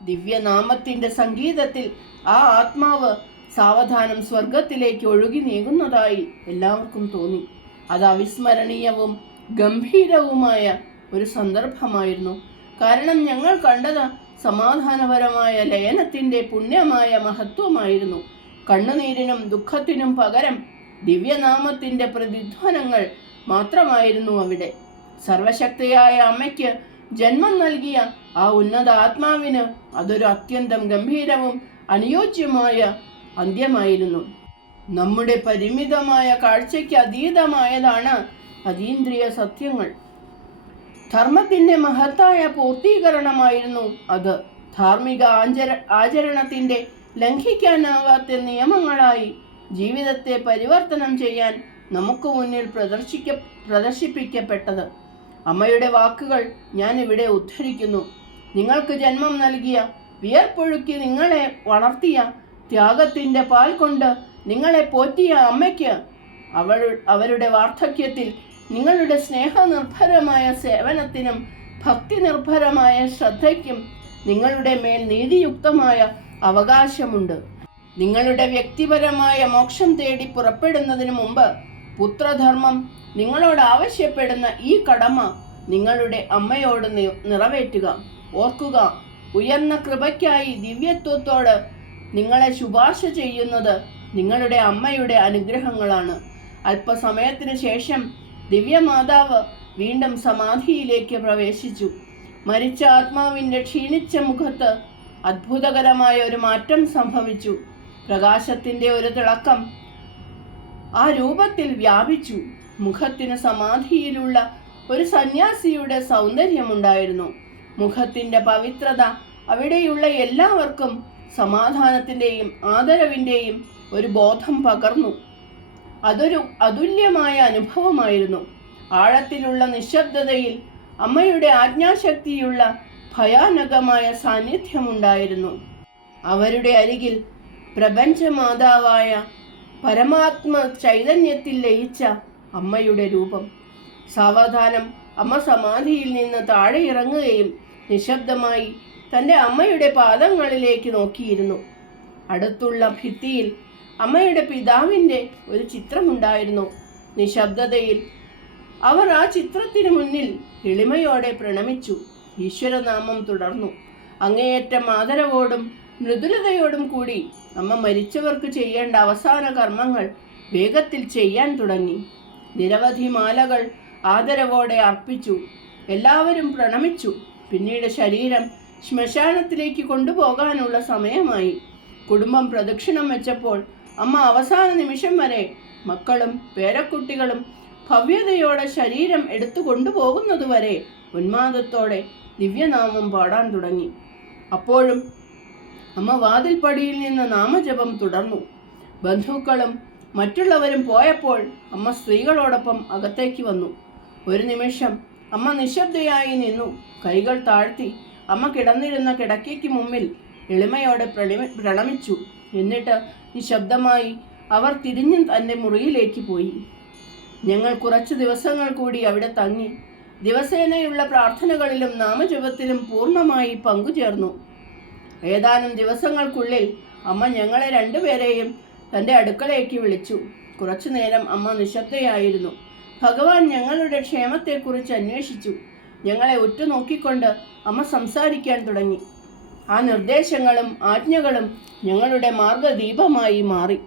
ദിവ്യനാമത്തിൻ്റെ സംഗീതത്തിൽ ആ ആത്മാവ് സാവധാനം സ്വർഗത്തിലേക്ക് ഒഴുകി നീങ്ങുന്നതായി എല്ലാവർക്കും തോന്നി. അത് അവിസ്മരണീയവും ഗംഭീരവുമായ ഒരു സന്ദർഭമായിരുന്നു. കാരണം ഞങ്ങൾ കണ്ടത് സമാധാനപരമായ ലയനത്തിൻ്റെ പുണ്യമായ മഹത്വമായിരുന്നു. കണ്ണുനീരിനും ദുഃഖത്തിനും പകരം ദിവ്യനാമത്തിൻ്റെ പ്രതിധ്വനങ്ങൾ മാത്രമായിരുന്നു അവിടെ. സർവശക്തിയായ അമ്മയ്ക്ക് ജന്മം നൽകിയ ആ ഉന്നത ആത്മാവിന് അതൊരു അത്യന്തം ഗംഭീരവും അനുയോജ്യമായ അന്ത്യമായിരുന്നു. നമ്മുടെ പരിമിതമായ കാഴ്ചയ്ക്ക് അതീതമായതാണ് അതീന്ദ്രിയ സത്യങ്ങൾ. ധർമ്മത്തിൻ്റെ മഹത്തായ പൂർത്തീകരണമായിരുന്നു അത്. ധാർമ്മിക ആചരണത്തിൻ്റെ ലംഘിക്കാനാവാത്ത നിയമങ്ങളായി ജീവിതത്തെ പരിവർത്തനം ചെയ്യാൻ നമുക്ക് മുന്നിൽ പ്രദർശിപ്പിക്കപ്പെട്ടത്. അമ്മയുടെ വാക്കുകൾ ഞാൻ ഇവിടെ ഉദ്ധരിക്കുന്നു. നിങ്ങൾക്ക് ജന്മം നൽകിയ, വിയർപ്പൊഴുക്കി നിങ്ങളെ വളർത്തിയ, ത്യാഗത്തിൻ്റെ പാൽ കൊണ്ട് നിങ്ങളെ പോറ്റിയ അമ്മയ്ക്ക് അവരുടെ വാർദ്ധക്യത്തിൽ നിങ്ങളുടെ സ്നേഹനിർഭരമായ സേവനത്തിനും ഭക്തിനിർഭരമായ ശ്രദ്ധയ്ക്കും നിങ്ങളുടെ മേൽ നീതിയുക്തമായ അവകാശമുണ്ട്. നിങ്ങളുടെ വ്യക്തിപരമായ മോക്ഷം തേടി പുറപ്പെടുന്നതിന് മുമ്പ് പുത്രധർമ്മം നിങ്ങളോട് ആവശ്യപ്പെടുന്ന ഈ കടമ നിങ്ങളുടെ അമ്മയോട് നിറവേറ്റുക. ഓർക്കുക, ഉയർന്ന കൃപയ്ക്കായി ദിവ്യത്വത്തോട് നിങ്ങളെ ശുപാർശ ചെയ്യുന്നത് നിങ്ങളുടെ അമ്മയുടെ അനുഗ്രഹങ്ങളാണ്. അല്പസമയത്തിന് ശേഷം ദിവ്യമാതാവ് വീണ്ടും സമാധിയിലേക്ക് പ്രവേശിച്ചു. മരിച്ച ആത്മാവിൻ്റെ ക്ഷീണിച്ച മുഖത്ത് അത്ഭുതകരമായ ഒരു മാറ്റം സംഭവിച്ചു. പ്രകാശത്തിൻ്റെ ഒരു തിളക്കം ആ രൂപത്തിൽ വ്യാപിച്ചു. മുഖത്തിന് സമാധിയിലുള്ള ഒരു സന്യാസിയുടെ സൗന്ദര്യമുണ്ടായിരുന്നു. മുഖത്തിൻ്റെ പവിത്രത അവിടെയുള്ള എല്ലാവർക്കും സമാധാനത്തിൻ്റെയും ആദരവിൻ്റെയും ഒരു ബോധം പകർന്നു. അതൊരു അതുല്യമായ അനുഭവമായിരുന്നു. ആഴത്തിലുള്ള നിശബ്ദതയിൽ അമ്മയുടെ ആജ്ഞാശക്തിയുള്ള ഭയാനകമായ സാന്നിധ്യമുണ്ടായിരുന്നു. അവരുടെ അരികിൽ പ്രപഞ്ചമാതാവായ പരമാത്മ ചൈതന്യത്തിൽ ലയിച്ച അമ്മയുടെ രൂപം. സാവധാനം അമ്മ സമാധിയിൽ നിന്ന് താഴെ ഇറങ്ങുകയും നിശബ്ദമായി തൻ്റെ അമ്മയുടെ പാദങ്ങളിലേക്ക് നോക്കിയിരുന്നു. അടുത്തുള്ള ഭിത്തിയിൽ അമ്മയുടെ പിതാവിൻ്റെ ഒരു ചിത്രമുണ്ടായിരുന്നു. നിശബ്ദതയിൽ അവർ ആ ചിത്രത്തിന് മുന്നിൽ എളിമയോടെ പ്രണമിച്ചു. ഈശ്വരനാമം തുടർന്നു. അങ്ങേയറ്റം ആദരവോടും മൃദുലതയോടും കൂടി അമ്മ മരിച്ചവർക്ക് ചെയ്യേണ്ട അവസാന കർമ്മങ്ങൾ വേഗത്തിൽ ചെയ്യാൻ തുടങ്ങി. നിരവധി മാലകൾ ആദരവോടെ അർപ്പിച്ചു. എല്ലാവരും പ്രണമിച്ചു. പിന്നീട് ശരീരം ശ്മശാനത്തിലേക്ക് കൊണ്ടുപോകാനുള്ള സമയമായി. കുടുംബം പ്രദക്ഷിണം വെച്ചപ്പോൾ അമ്മ അവസാന നിമിഷം വരെ മക്കളും പേരക്കുട്ടികളും ഭവ്യതയോടെ ശരീരം എടുത്തു കൊണ്ടുപോകുന്നതുവരെ ഉന്മാദത്തോടെ ദിവ്യനാമം പാടാൻ തുടങ്ങി. അപ്പോഴും അമ്മ വാതിൽപ്പടിയിൽ നിന്ന് നാമജപം തുടർന്നു. ബന്ധുക്കളും മറ്റുള്ളവരും പോയപ്പോൾ അമ്മ സ്ത്രീകളോടൊപ്പം അകത്തേക്ക് വന്നു. ഒരു നിമിഷം അമ്മ നിശബ്ദയായി നിന്നു. കൈകൾ താഴ്ത്തി അമ്മ കിടന്നിരുന്ന കിടക്കയ്ക്ക് മുമ്പിൽ എളിമയോടെ പ്രണമിച്ചു. എന്നിട്ട് നിശബ്ദമായി അവർ തിരിഞ്ഞ് തൻ്റെ മുറിയിലേക്ക് പോയി. ഞങ്ങൾ കുറച്ച് ദിവസങ്ങൾ കൂടി അവിടെ തങ്ങി. ദിവസേനയുള്ള പ്രാർത്ഥനകളിലും നാമജപത്തിലും പൂർണ്ണമായി പങ്കുചേർന്നു. ഏതാനും ദിവസങ്ങൾക്കുള്ളിൽ അമ്മ ഞങ്ങളെ രണ്ടുപേരെയും തൻ്റെ അടുക്കളയ്ക്ക് വിളിച്ചു. കുറച്ചു നേരം അമ്മ നിശബ്ദയായിരുന്നു. ഭഗവാൻ ഞങ്ങളുടെ ക്ഷേമത്തെക്കുറിച്ച് അന്വേഷിച്ചു. ഞങ്ങളെ ഉറ്റുനോക്കിക്കൊണ്ട് അമ്മ സംസാരിക്കാൻ തുടങ്ങി. ആ നിർദ്ദേശങ്ങളും ആജ്ഞകളും ഞങ്ങളുടെ മാർഗദീപമായി മാറി.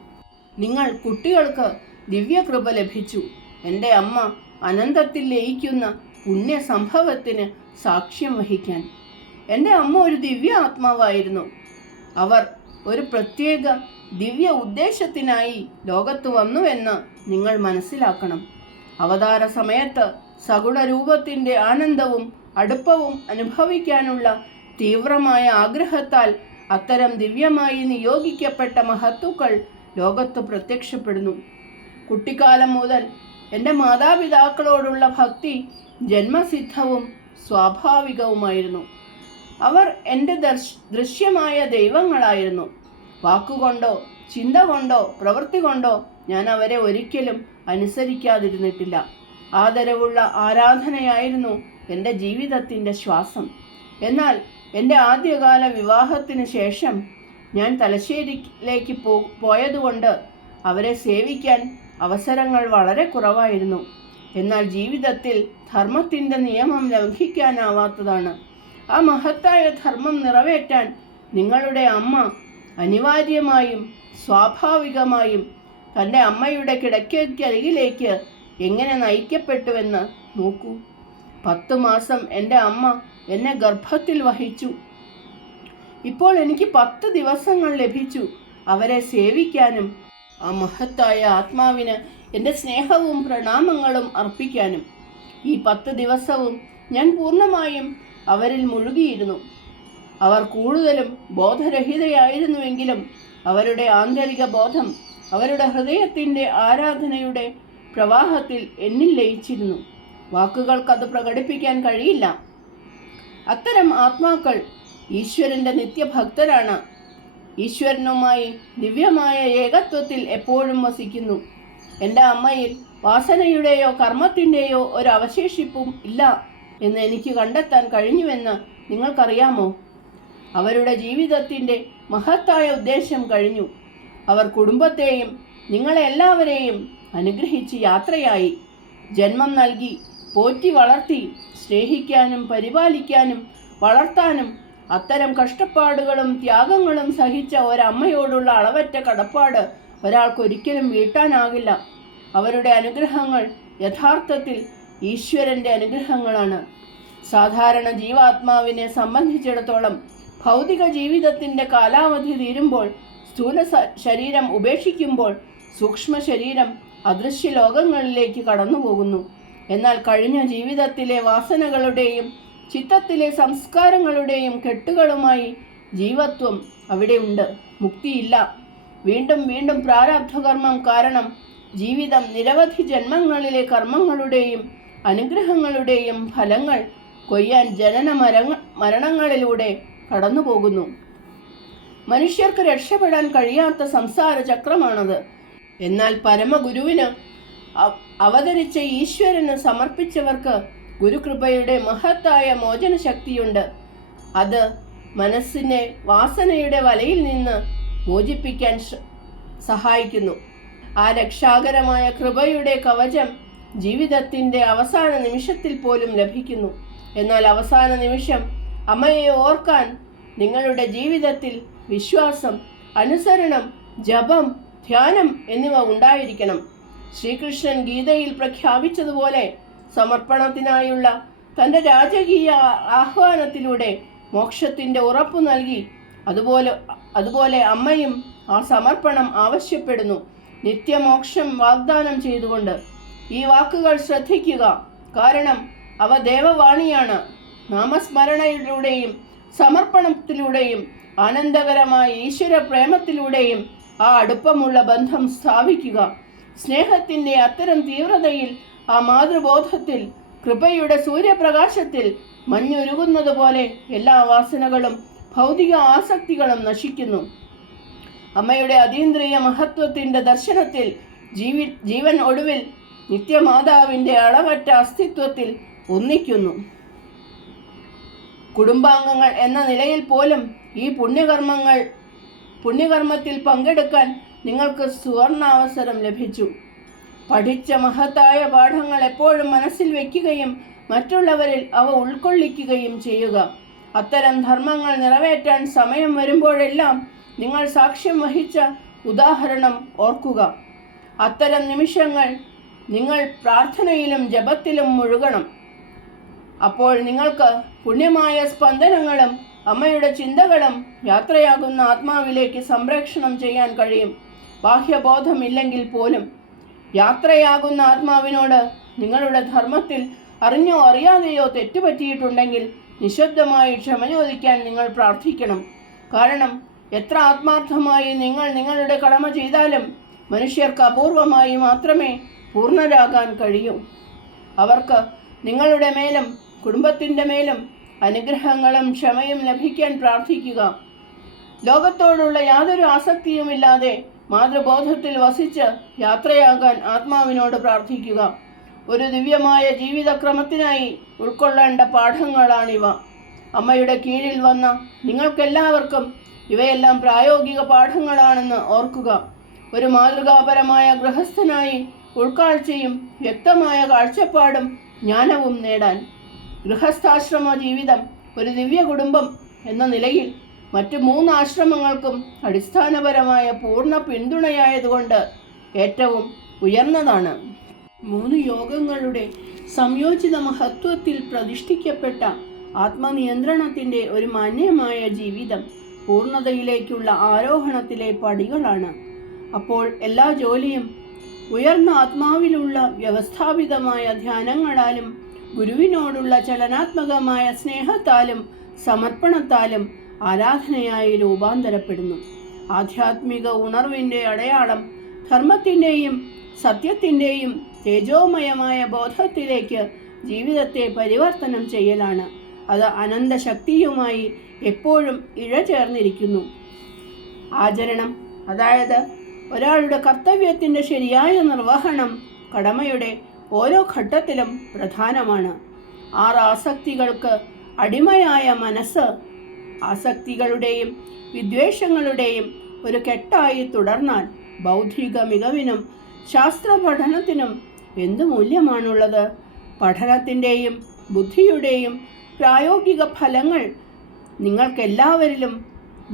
നിങ്ങൾ കുട്ടികൾക്ക് ദിവ്യകൃപ ലഭിച്ചു. എൻ്റെ അമ്മ അനന്തത്തിൽ ലയിക്കുന്ന പുണ്യ സംഭവത്തിന് സാക്ഷ്യം വഹിക്കാൻ. എൻ്റെ അമ്മ ഒരു ദിവ്യ ആത്മാവായിരുന്നു. അവർ ഒരു പ്രത്യേക ദിവ്യ ഉദ്ദേശത്തിനായി ലോകത്ത് വന്നുവെന്ന് നിങ്ങൾ മനസ്സിലാക്കണം. അവതാര സമയത്ത് സഗുണരൂപത്തിൻ്റെ ആനന്ദവും അടുപ്പവും അനുഭവിക്കാനുള്ള തീവ്രമായ ആഗ്രഹത്താൽ അത്തരം ദിവ്യമായി നിയോഗിക്കപ്പെട്ട മഹത്തുക്കൾ ലോകത്ത് പ്രത്യക്ഷപ്പെടുന്നു. കുട്ടിക്കാലം മുതൽ എൻ്റെ മാതാപിതാക്കളോടുള്ള ഭക്തി ജന്മസിദ്ധവും സ്വാഭാവികവുമായിരുന്നു. അവർ എൻ്റെ ദൃശ്യമായ ദൈവങ്ങളായിരുന്നു. വാക്കുകൊണ്ടോ ചിന്ത കൊണ്ടോ പ്രവൃത്തി കൊണ്ടോ ഞാൻ അവരെ ഒരിക്കലും അനുസരിക്കാതിരുന്നിട്ടില്ല. ആദരവുള്ള ആരാധനയായിരുന്നു എൻ്റെ ജീവിതത്തിൻ്റെ ശ്വാസം. എന്നാൽ എൻ്റെ ആദ്യകാല വിവാഹത്തിന് ശേഷം ഞാൻ തലശ്ശേരിയിലേക്ക് പോയതുകൊണ്ട് അവരെ സേവിക്കാൻ അവസരങ്ങൾ വളരെ കുറവായിരുന്നു. എന്നാൽ ജീവിതത്തിൽ ധർമ്മത്തിൻ്റെ നിയമം ലംഘിക്കാനാവാത്തതാണ്. ആ മഹത്തായ ധർമ്മം നിറവേറ്റാൻ നിങ്ങളുടെ അമ്മ അനിവാര്യമായും സ്വാഭാവികമായും തൻ്റെ അമ്മയുടെ കിടക്കയ്ക്കരികിലേക്ക് എങ്ങനെ നയിക്കപ്പെട്ടുവെന്ന് നോക്കൂ. 10 മാസം എൻ്റെ അമ്മ എന്നെ ഗർഭത്തിൽ വഹിച്ചു. ഇപ്പോൾ എനിക്ക് 10 ദിവസങ്ങൾ ലഭിച്ചു അവരെ സേവിക്കാനും ആ മഹത്തായ ആത്മാവിന് എൻ്റെ സ്നേഹവും പ്രണാമങ്ങളും അർപ്പിക്കാനും. ഈ 10 ദിവസവും ഞാൻ പൂർണ്ണമായും അവരിൽ മുഴുകിയിരുന്നു. അവർ കൂടുതലും ബോധരഹിതയായിരുന്നുവെങ്കിലും അവരുടെ ആന്തരിക ബോധം അവരുടെ ഹൃദയത്തിൻ്റെ ആരാധനയുടെ പ്രവാഹത്തിൽ എന്നിൽ ലയിച്ചിരുന്നു. വാക്കുകൾക്കത് പ്രകടിപ്പിക്കാൻ കഴിയില്ല. അത്തരം ആത്മാക്കൾ ഈശ്വരൻ്റെ നിത്യഭക്തരാണ്. ഈശ്വരനുമായി ദിവ്യമായ ഏകത്വത്തിൽ എപ്പോഴും വസിക്കുന്നു. എൻ്റെ അമ്മയിൽ വാസനയുടെയോ കർമ്മത്തിൻ്റെയോ ഒരു അവശേഷിപ്പും ഇല്ല എന്ന് എനിക്ക് കണ്ടെത്താൻ കഴിഞ്ഞുവെന്ന് നിങ്ങൾക്കറിയാമോ? അവരുടെ ജീവിതത്തിൻ്റെ മഹത്തായ ഉദ്ദേശം കഴിഞ്ഞു. അവർ കുടുംബത്തെയും നിങ്ങളെല്ലാവരെയും അനുഗ്രഹിച്ച് യാത്രയായി. ജന്മം നൽകി പോറ്റി വളർത്തി സ്നേഹിക്കാനും പരിപാലിക്കാനും വളർത്താനും അത്തരം കഷ്ടപ്പാടുകളും ത്യാഗങ്ങളും സഹിച്ച ഒരമ്മയോടുള്ള അളവറ്റ കടപ്പാട് ഒരാൾക്കൊരിക്കലും വീട്ടാനാകില്ല. അവരുടെ അനുഗ്രഹങ്ങൾ യഥാർത്ഥത്തിൽ ഈശ്വരൻ്റെ അനുഗ്രഹങ്ങളാണ്. സാധാരണ ജീവാത്മാവിനെ സംബന്ധിച്ചിടത്തോളം ഭൗതിക ജീവിതത്തിൻ്റെ കാലാവധി തീരുമ്പോൾ, സ്ഥൂല ശരീരം ഉപേക്ഷിക്കുമ്പോൾ സൂക്ഷ്മ ശരീരം അദൃശ്യ ലോകങ്ങളിലേക്ക് കടന്നുപോകുന്നു. എന്നാൽ കഴിഞ്ഞ ജീവിതത്തിലെ വാസനകളുടെയും ചിത്തത്തിലെ സംസ്കാരങ്ങളുടെയും കെട്ടുകളുമായി ജീവത്വം അവിടെയുണ്ട്. മുക്തിയില്ല. വീണ്ടും വീണ്ടും പ്രാരബ്ധകർമ്മം കാരണം ജീവിതം നിരവധി ജന്മങ്ങളിലെ കർമ്മങ്ങളുടെയും അനുഗ്രഹങ്ങളുടെയും ഫലങ്ങൾ കൊയ്യാൻ ജനന മരണങ്ങളിലൂടെ കടന്നുപോകുന്നു. മനുഷ്യർക്ക് രക്ഷപ്പെടാൻ കഴിയാത്ത സംസാര ചക്രമാണത്. എന്നാൽ പരമഗുരുവിന് അവതരിച്ച ഈശ്വരന് സമർപ്പിച്ചവർക്ക് ഗുരുകൃപയുടെ മഹത്തായ മോചന ശക്തിയുണ്ട്. അത് മനസ്സിനെ വാസനയുടെ വലയിൽ നിന്ന് മോചിപ്പിക്കാൻ സഹായിക്കുന്നു. ആ രക്ഷാകരമായ കൃപയുടെ കവചം ജീവിതത്തിൻ്റെ അവസാന നിമിഷത്തിൽ പോലും ലഭിക്കുന്നു. എന്നാൽ അവസാന നിമിഷം അമ്മയെ ഓർക്കാൻ നിങ്ങളുടെ ജീവിതത്തിൽ വിശ്വാസം, അനുസരണം, ജപം, ധ്യാനം എന്നിവ ഉണ്ടായിരിക്കണം. ശ്രീകൃഷ്ണൻ ഗീതയിൽ പ്രഖ്യാപിച്ചതുപോലെ സമർപ്പണത്തിനായുള്ള തൻ്റെ രാജകീയ ആഹ്വാനത്തിലൂടെ മോക്ഷത്തിൻ്റെ ഉറപ്പു നൽകി. അതുപോലെ അമ്മയും ആ സമർപ്പണം ആവശ്യപ്പെടുന്നു, നിത്യമോക്ഷം വാഗ്ദാനം ചെയ്തുകൊണ്ട്. ഈ വാക്കുകൾ ശ്രദ്ധിക്കുക, കാരണം അവ ദേവവാണിയാണ്. നാമസ്മരണയിലൂടെയും സമർപ്പണത്തിലൂടെയും ആനന്ദകരമായ ഈശ്വര പ്രേമത്തിലൂടെയും ആ അടുപ്പമുള്ള ബന്ധം സ്ഥാപിക്കുക. സ്നേഹത്തിൻ്റെ അത്തരം തീവ്രതയിൽ, ആ മാതൃബോധത്തിൽ, കൃപയുടെ സൂര്യപ്രകാശത്തിൽ മഞ്ഞുരുകുന്നത് പോലെ എല്ലാ വാസനകളും ഭൗതിക ആസക്തികളും നശിക്കുന്നു. അമ്മയുടെ അതീന്ദ്രിയ മഹത്വത്തിൻ്റെ ദർശനത്തിൽ ജീവൻ ഒടുവിൽ നിത്യമാതാവിൻ്റെ അളവറ്റ അസ്തിത്വത്തിൽ ഒന്നിക്കുന്നു. കുടുംബാംഗങ്ങൾ എന്ന നിലയിൽ പോലും ഈ പുണ്യകർമ്മത്തിൽ പങ്കെടുക്കാൻ നിങ്ങൾക്ക് സുവർണാവസരം ലഭിച്ചു. പഠിച്ച മഹത്തായ പാഠങ്ങൾ എപ്പോഴും മനസ്സിൽ വയ്ക്കുകയും മറ്റുള്ളവരിൽ അവ ഉൾക്കൊള്ളിക്കുകയും ചെയ്യുക. അത്തരം ധർമ്മങ്ങൾ നിറവേറ്റാൻ സമയം വരുമ്പോഴെല്ലാം നിങ്ങൾ സാക്ഷ്യം വഹിച്ച ഉദാഹരണം ഓർക്കുക. അത്തരം നിമിഷങ്ങൾ നിങ്ങൾ പ്രാർത്ഥനയിലും ജപത്തിലും മുഴുകണം. അപ്പോൾ നിങ്ങൾക്ക് പുണ്യമായ സ്പന്ദനങ്ങളും അമ്മയുടെ ചിന്തകളും യാത്രയാകുന്ന ആത്മാവിലേക്ക് സംപ്രേഷണം ചെയ്യാൻ കഴിയും. ബാഹ്യബോധമില്ലെങ്കിൽ പോലും യാത്രയാകുന്ന ആത്മാവിനോട് നിങ്ങളുടെ ധർമ്മത്തിൽ അറിഞ്ഞോ അറിയാതെയോ തെറ്റുപറ്റിയിട്ടുണ്ടെങ്കിൽ നിശബ്ദമായി ക്ഷമ ചോദിക്കാൻ നിങ്ങൾ പ്രാർത്ഥിക്കണം. കാരണം എത്ര ആത്മാർത്ഥമായി നിങ്ങൾ നിങ്ങളുടെ കടമ ചെയ്താലും മനുഷ്യർക്ക് അപൂർവമായി മാത്രമേ പൂർണ്ണരാകാൻ കഴിയൂ. അവർക്ക് നിങ്ങളുടെ മേലും കുടുംബത്തിൻ്റെ മേലും അനുഗ്രഹങ്ങളും ക്ഷമയും ലഭിക്കാൻ പ്രാർത്ഥിക്കുക. ലോകത്തോടുള്ള യാതൊരു ആസക്തിയുമില്ലാതെ മാതൃബോധത്തിൽ വസിച്ച് യാത്രയാകാൻ ആത്മാവിനോട് പ്രാർത്ഥിക്കുക. ഒരു ദിവ്യമായ ജീവിതക്രമത്തിനായി ഉൾക്കൊള്ളേണ്ട പാഠങ്ങളാണിവ. അമ്മയുടെ കീഴിൽ വന്ന നിങ്ങൾക്കെല്ലാവർക്കും ഇവയെല്ലാം പ്രായോഗിക പാഠങ്ങളാണെന്ന് ഓർക്കുക. ഒരു മാതൃകാപരമായ ഗൃഹസ്ഥനായി ഉൾക്കാഴ്ചയും വ്യക്തമായ കാഴ്ചപ്പാടും ജ്ഞാനവും നേടാൻ ഗൃഹസ്ഥാശ്രമ ജീവിതം ഒരു ദിവ്യ കുടുംബം എന്ന നിലയിൽ മറ്റ് 3 ആശ്രമങ്ങൾക്കും അടിസ്ഥാനപരമായ പൂർണ്ണ പിന്തുണയായതുകൊണ്ട് ഏറ്റവും ഉയർന്നതാണ്. 3 യോഗങ്ങളുടെ സംയോജിത മഹത്വത്തിൽ പ്രതിഷ്ഠിക്കപ്പെട്ട ആത്മനിയന്ത്രണത്തിൻ്റെ ഒരു മാന്യമായ ജീവിതം പൂർണ്ണതയിലേക്കുള്ള ആരോഹണത്തിലെ പടികളാണ്. അപ്പോൾ എല്ലാ ജോലിയും ഉയർന്ന ആത്മാവിലുള്ള വ്യവസ്ഥാപിതമായ ധ്യാനങ്ങളാലും ഗുരുവിനോടുള്ള ചലനാത്മകമായ സ്നേഹത്താലും സമർപ്പണത്താലും ആരാധനയായി രൂപാന്തരപ്പെടുന്നു. ആധ്യാത്മിക ഉണർവിൻ്റെ അടയാളം ധർമ്മത്തിൻ്റെയും സത്യത്തിൻ്റെയും തേജോമയമായ ബോധത്തിലേക്ക് ജീവിതത്തെ പരിവർത്തനം ചെയ്യലാണ്. അത് അനന്തശക്തിയുമായി എപ്പോഴും ഇഴചേർന്നിരിക്കുന്നു. ആചരണം, അതായത് ഒരാളുടെ കർത്തവ്യത്തിൻ്റെ ശരിയായ നിർവഹണം കടമയുടെ ഓരോ ഘട്ടത്തിലും പ്രധാനമാണ്. 6 ആസക്തികൾക്ക് അടിമയായ മനസ്സ് ആസക്തികളുടെയും വിദ്വേഷങ്ങളുടെയും ഒരു കെട്ടായി തുടർന്നാൽ ബൗദ്ധിക മികവിനും ശാസ്ത്ര പഠനത്തിനും എന്ത് മൂല്യമാണുള്ളത്? പഠനത്തിൻ്റെയും ബുദ്ധിയുടെയും പ്രായോഗിക ഫലങ്ങൾ നിങ്ങൾക്കെല്ലാവരിലും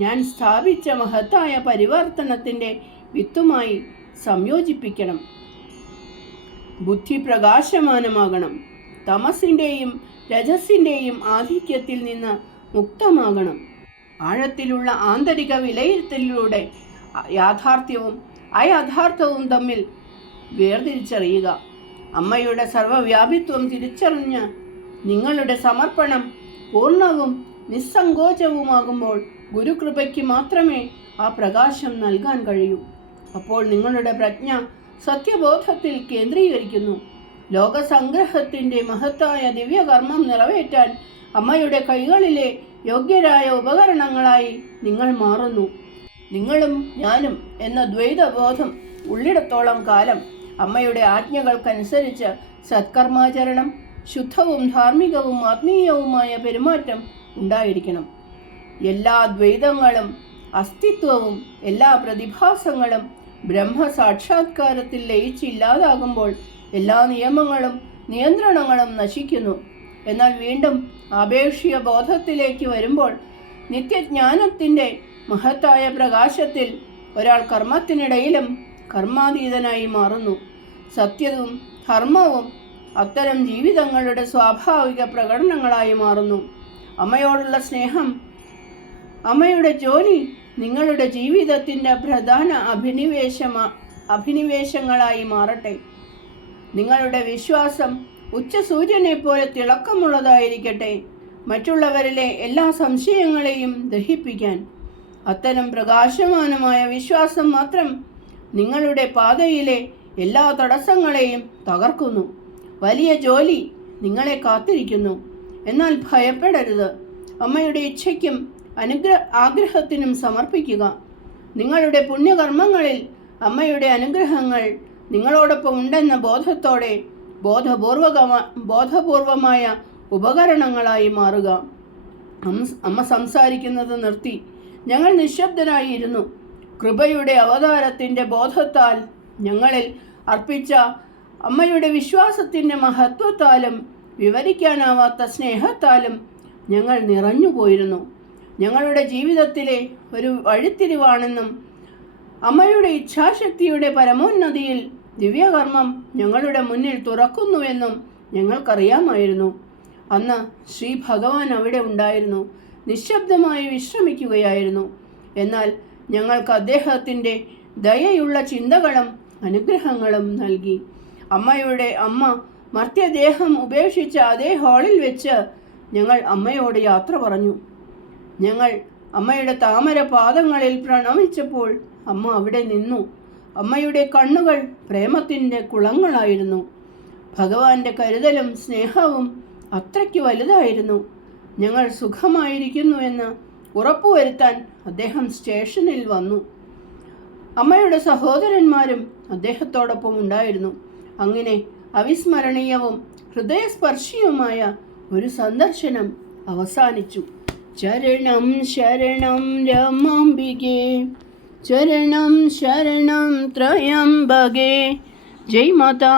ഞാൻ സ്ഥാപിച്ച മഹത്തായ പരിവർത്തനത്തിൻ്റെ വിത്തുമായി സംയോജിപ്പിക്കണം. ബുദ്ധി പ്രകാശമാനമാകണം. തമസിൻ്റെയും രജസിൻ്റെയും ആധിക്യത്തിൽ നിന്ന് മുക്തമാകണം. ആഴത്തിലുള്ള ആന്തരിക വിലയിരുത്തലിലൂടെ യാഥാർത്ഥ്യവും അയാഥാർത്ഥ്യവും തമ്മിൽ വേർതിരിച്ചറിയുക. അമ്മയുടെ സർവ്വവ്യാപിത്വം തിരിച്ചറിഞ്ഞ് നിങ്ങളുടെ സമർപ്പണം പൂർണ്ണവും നിസ്സങ്കോചവുമാകുമ്പോൾ ഗുരുകൃപയ്ക്ക് മാത്രമേ ആ പ്രകാശം നൽകാൻ കഴിയൂ. അപ്പോൾ നിങ്ങളുടെ പ്രജ്ഞ സത്യബോധത്തിൽ കേന്ദ്രീകരിക്കുന്നു. ലോകസംഗ്രഹത്തിൻ്റെ മഹത്തായ ദിവ്യകർമ്മം നിറവേറ്റാൻ അമ്മയുടെ കൈകളിലെ യോഗ്യരായ ഉപകരണങ്ങളായി നിങ്ങൾ മാറുന്നു. നിങ്ങളും ഞാനും എന്ന ദ്വൈതബോധം ഉള്ളിടത്തോളം കാലം അമ്മയുടെ ആജ്ഞകൾക്കനുസരിച്ച് സത്കർമാചരണം, ശുദ്ധവും ധാർമ്മികവും ആത്മീയവുമായ പെരുമാറ്റം ഉണ്ടായിരിക്കണം. എല്ലാ ദ്വൈതങ്ങളും അസ്തിത്വവും എല്ലാ പ്രതിഭാസങ്ങളും ബ്രഹ്മസാക്ഷാത്കാരത്തിൽ ലയിച്ചില്ലാതാകുമ്പോൾ എല്ലാ നിയമങ്ങളും നിയന്ത്രണങ്ങളും നശിക്കുന്നു. എന്നാൽ വീണ്ടും ആപേക്ഷിക ബോധത്തിലേക്ക് വരുമ്പോൾ നിത്യജ്ഞാനത്തിൻ്റെ മഹത്തായ പ്രകാശത്തിൽ ഒരാൾ കർമ്മത്തിനിടയിലും കർമാതീതനായി മാറുന്നു. സത്യവും ധർമ്മവും അത്തരം ജീവിതങ്ങളുടെ സ്വാഭാവിക പ്രകടനങ്ങളായി മാറുന്നു. അമ്മയോടുള്ള സ്നേഹം, അമ്മയുടെ ജോലി നിങ്ങളുടെ ജീവിതത്തിൻ്റെ പ്രധാന അഭിനിവേശങ്ങളായി മാറട്ടെ. നിങ്ങളുടെ വിശ്വാസം ഉച്ചസൂര്യനെ പോലെ തിളക്കമുള്ളതായിരിക്കട്ടെ, മറ്റുള്ളവരിലെ എല്ലാ സംശയങ്ങളെയും ദഹിപ്പിക്കാൻ. അത്തരം പ്രകാശമാനമായ വിശ്വാസം മാത്രം നിങ്ങളുടെ പാതയിലെ എല്ലാ തടസ്സങ്ങളെയും തകർക്കുന്നു. വലിയ ജോലി നിങ്ങളെ കാത്തിരിക്കുന്നു. എന്നാൽ ഭയപ്പെടരുത്. അമ്മയുടെ ഇച്ഛയ്ക്കും ആഗ്രഹത്തിനും സമർപ്പിക്കുക. നിങ്ങളുടെ പുണ്യകർമ്മങ്ങളിൽ അമ്മയുടെ അനുഗ്രഹങ്ങൾ നിങ്ങളോടൊപ്പം ഉണ്ടെന്ന ബോധത്തോടെ ബോധപൂർവമായ ഉപകരണങ്ങളായി മാറുക. അമ്മ സംസാരിക്കുന്നത് നിർത്തി ഞങ്ങൾ നിശബ്ദരായിരുന്നു. കൃപയുടെ അവതാരത്തിൻ്റെ ബോധത്താൽ ഞങ്ങളിൽ അർപ്പിച്ച അമ്മയുടെ വിശ്വാസത്തിൻ്റെ മഹത്വത്താലും വിവരിക്കാനാവാത്ത സ്നേഹത്താലും ഞങ്ങൾ നിറഞ്ഞുപോയിരുന്നു. ഞങ്ങളുടെ ജീവിതത്തിലെ ഒരു വഴിത്തിരിവാണെന്നും അമ്മയുടെ ഇച്ഛാശക്തിയുടെ പരമോന്നതിയിൽ ദിവ്യകർമ്മം ഞങ്ങളുടെ മുന്നിൽ തുറക്കുന്നുവെന്നും ഞങ്ങൾക്കറിയാമായിരുന്നു. അന്ന് ശ്രീ ഭഗവാൻ അവിടെ ഉണ്ടായിരുന്നു, നിശബ്ദമായി വിശ്രമിക്കുകയായിരുന്നു. എന്നാൽ ഞങ്ങൾക്ക് അദ്ദേഹത്തിൻ്റെ ദയയുള്ള ചിന്തകളും അനുഗ്രഹങ്ങളും നൽകി. അമ്മ മർത്യദേഹം ഉപേക്ഷിച്ച അതേ ഹാളിൽ വെച്ച് ഞങ്ങൾ അമ്മയോട് യാത്ര പറഞ്ഞു. ഞങ്ങൾ അമ്മയുടെ താമര പാദങ്ങളിൽ പ്രണമിച്ചപ്പോൾ അമ്മ അവിടെ നിന്നു. അമ്മയുടെ കണ്ണുകൾ പ്രേമത്തിൻ്റെ കുളങ്ങളായിരുന്നു. ഭഗവാന്റെ കരുതലും സ്നേഹവും അത്രയ്ക്ക് വലുതായിരുന്നു. ഞങ്ങൾ സുഖമായിരിക്കുന്നുവെന്ന് ഉറപ്പുവരുത്താൻ അദ്ദേഹം സ്റ്റേഷനിൽ വന്നു. അമ്മയുടെ സഹോദരന്മാരും അദ്ദേഹത്തോടൊപ്പം ഉണ്ടായിരുന്നു. അങ്ങനെ അവിസ്മരണീയവും ഹൃദയസ്പർശിയുമായ ഒരു സന്ദർശനം അവസാനിച്ചു. ചരണം ശരണം രമാംബികേ, ചരണം ശരണം ത്രയംബകേ. ജയ് മാതാ.